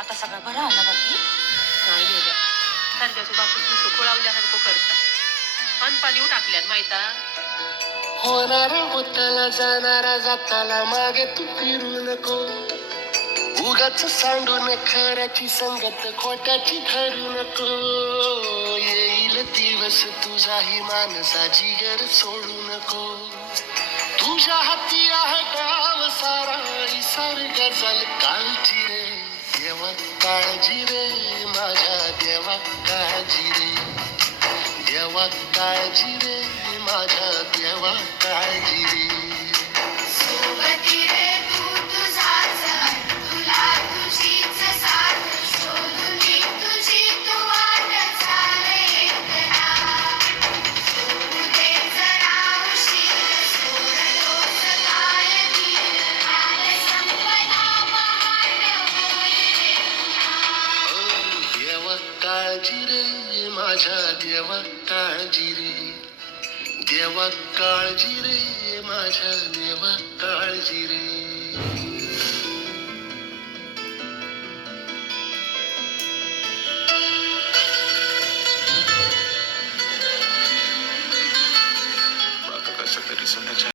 आता सगळा बरा आला बाकी नाही गेल्या सारख्याचे बापूस नुसतं खोळावल्यासारखं करता अन पाणी टाकल्यान माहिता होणार होताला जाणारा जाताला मागे तू फिरू नको उगाच सांडून खऱ्याची संगत खोट्याची धरू नको येईल दिवस तुझाही माणसाची गर सोडू नको तुझ्या हाती आहे डाव सारा इसार गजल कालची रे देवा काळजी रे माझ्या देवा काळजी रे देवा काळजी रे माझ्या देवा काळजी रे सोबती रे तू तुझाच तुला तुझीच साथ शोधून तुझी तू वाट चाल एकटा सोडू दे जरा उशीर सोडलोस काल तीर काल संपला पहाट होईल रे पुन्हा देवा काळजी रे माझ्या देवा काळजी रे देवा काळजी रे माझ्या देवा काळजी रे